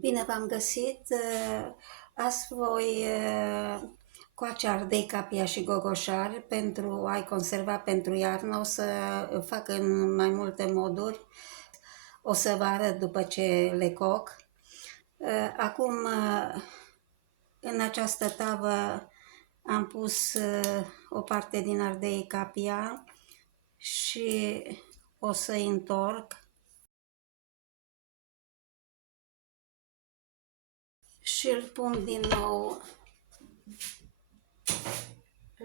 Bine v-am găsit! Azi voi coace ardei, capia și gogoșari pentru a-i conserva pentru iarnă. O să fac în mai multe moduri. O să vă arăt după ce le coc. Acum, în această tavă am pus o parte din ardei, capia și o să-i întorc. Și îl pun din nou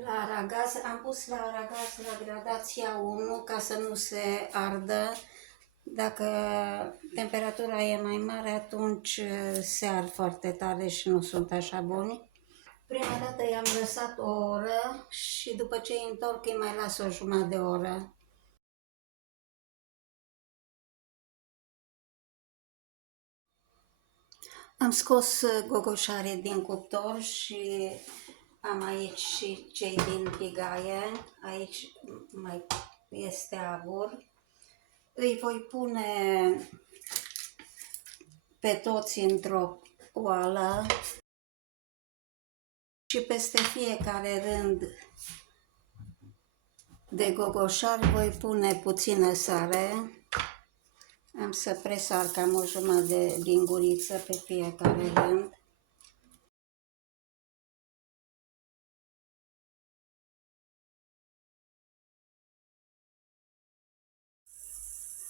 la aragaz. Am pus la aragaz la gradația 1 ca să nu se ardă. Dacă temperatura e mai mare, atunci se ard foarte tare și nu sunt așa buni. Prima dată i-am lăsat o oră și după ce îi întorc îi mai las o jumătate de oră. Am scos gogoșare din cuptor și am aici și cei din tigaie. Aici mai este abur. Îi voi pune pe toți într-o oală și peste fiecare rând de gogoșar voi pune puțină sare. Am să presar cam o jumătate de linguriță pe fiecare rând.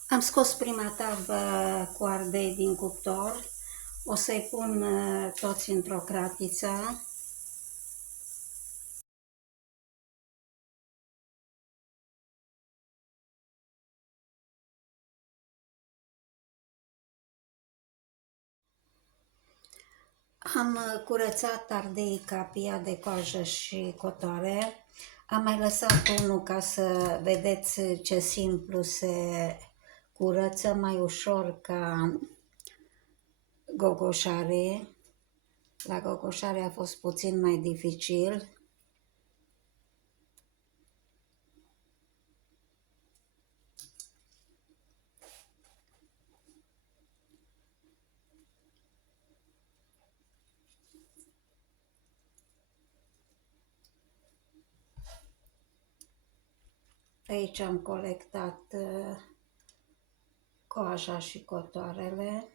Am scos prima tavă cu ardei din cuptor. O să-i pun toți într-o cratiță. Am curățat ardei, capia de coajă și cotoare. Am mai lăsat unul ca să vedeți ce simplu se curăță, mai ușor ca gogoșare. La gogoșare a fost puțin mai dificil. Aici am colectat coaja și cotoarele.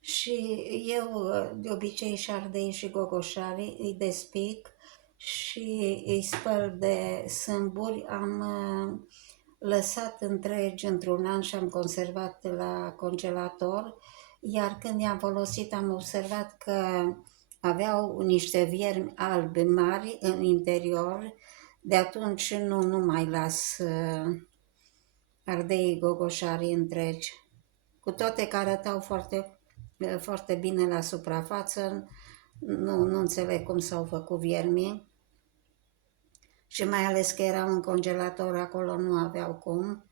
Și eu, de obicei, și ardei și gogoșarii îi despic și îi spăl de sâmburi. Am lăsat întregi într-un an și am conservat la congelator, iar când i-am folosit am observat că aveau niște viermi albi mari în interior. De atunci nu mai las ardei gogoșarii întregi. Cu toate că arătau foarte bine la suprafață, nu înțeleg cum s-au făcut viermii. Și mai ales că erau în congelator, acolo nu aveau cum.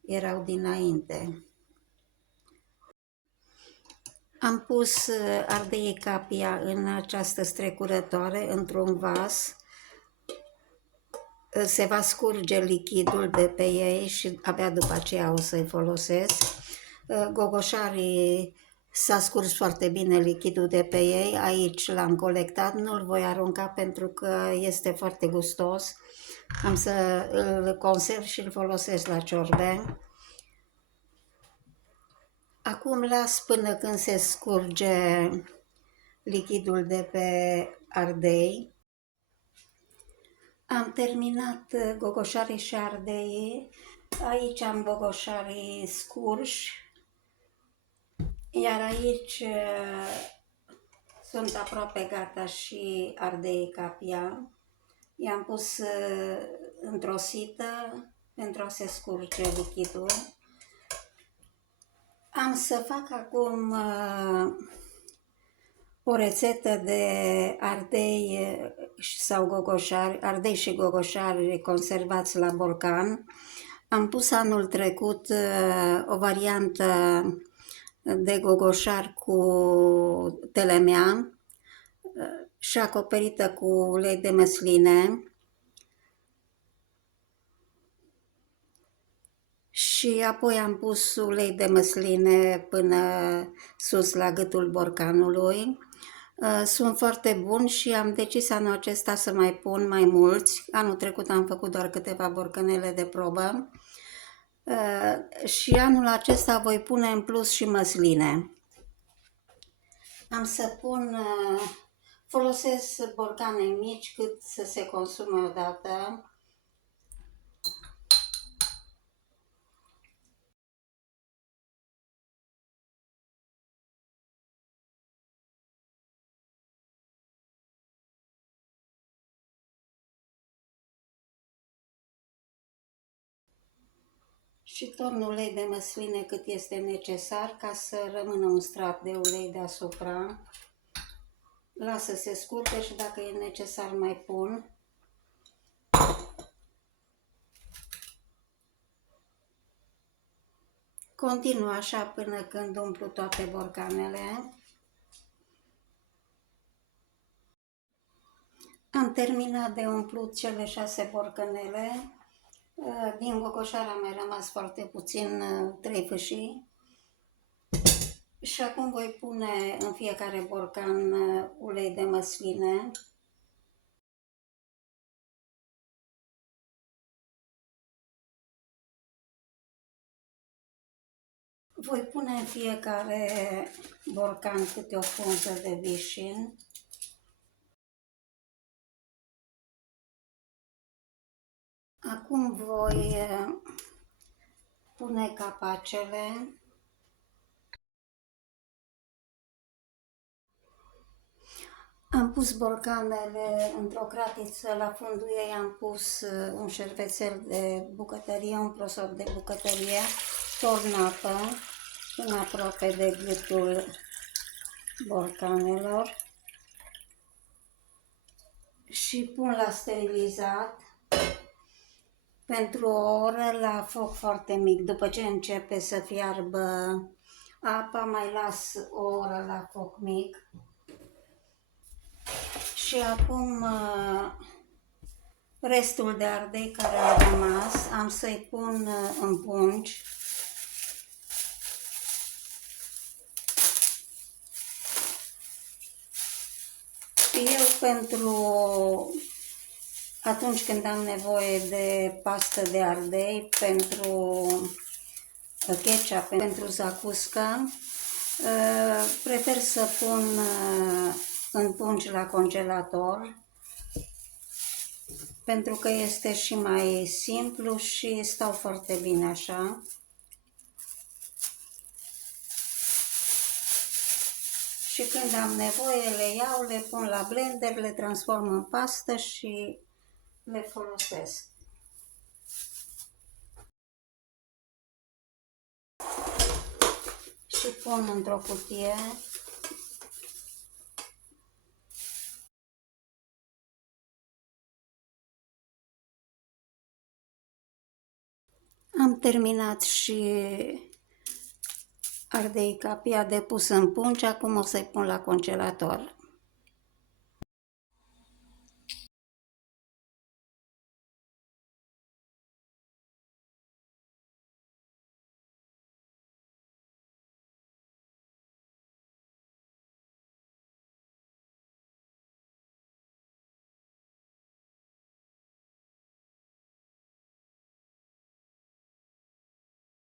Erau dinainte. Am pus ardei, capia în această strecurătoare, într-un vas. Se va scurge lichidul de pe ei și abia după aceea o să-i folosesc. Gogoșarii s-a scurs foarte bine lichidul de pe ei, aici l-am colectat, nu-l voi arunca pentru că este foarte gustos. Am să îl conserv și îl folosesc la ciorbe. Acum las până când se scurge lichidul de pe ardei. Am terminat gogoșarii și ardeii. Aici am gogoșarii scurși, iar aici sunt aproape gata și ardei, capia. I-am pus într-o sită pentru a se scurge lichidul. Am să fac acum o rețetă de ardei sau gogoșari, ardei și gogoșari conservați la borcan. Am pus anul trecut o variantă de gogoșar cu telemea și acoperită cu ulei de măsline. Și Și apoi am pus ulei de măsline până sus la gâtul borcanului. Sunt foarte buni și am decis anul acesta să mai pun mai mulți. Anul trecut am făcut doar câteva borcanele de probă. Și anul acesta voi pune în plus și măsline. Am să pun, folosesc borcane mici cât să se consume odată. Și torn ulei de măsline cât este necesar ca să rămână un strat de ulei deasupra. Las să se scurte și dacă e necesar mai pun. Continuu așa până când umplu toate borcanele. Am terminat de umplut cele 6 borcanele. Din gogoșar a mai rămas foarte puțin, 3 fâșii. Și acum voi pune în fiecare borcan ulei de măsline. Voi pune în fiecare borcan câte o frunză de vișin. Acum voi pune capacele. Am pus borcanele într-o cratiță, la fundul ei am pus un șervețel de bucătărie, un prosop de bucătărie, torn apă până aproape de gâtul borcanelor și pun la sterilizat pentru o oră la foc foarte mic. După ce începe să fiarbă apa, mai las o oră la foc mic. Și acum restul de ardei care au rămas am să-i pun în pungi. Eu pentru atunci când am nevoie de pastă de ardei, pentru ketchup, pentru zacuscă, prefer să pun în pungi la congelator, pentru că este și mai simplu și stau foarte bine așa. Și când am nevoie le iau, le pun la blender, le transform în pastă și le folosesc. Și pun într-o cutie. Am terminat și ardei capia de pus în pungi, acum o să-i pun la congelator.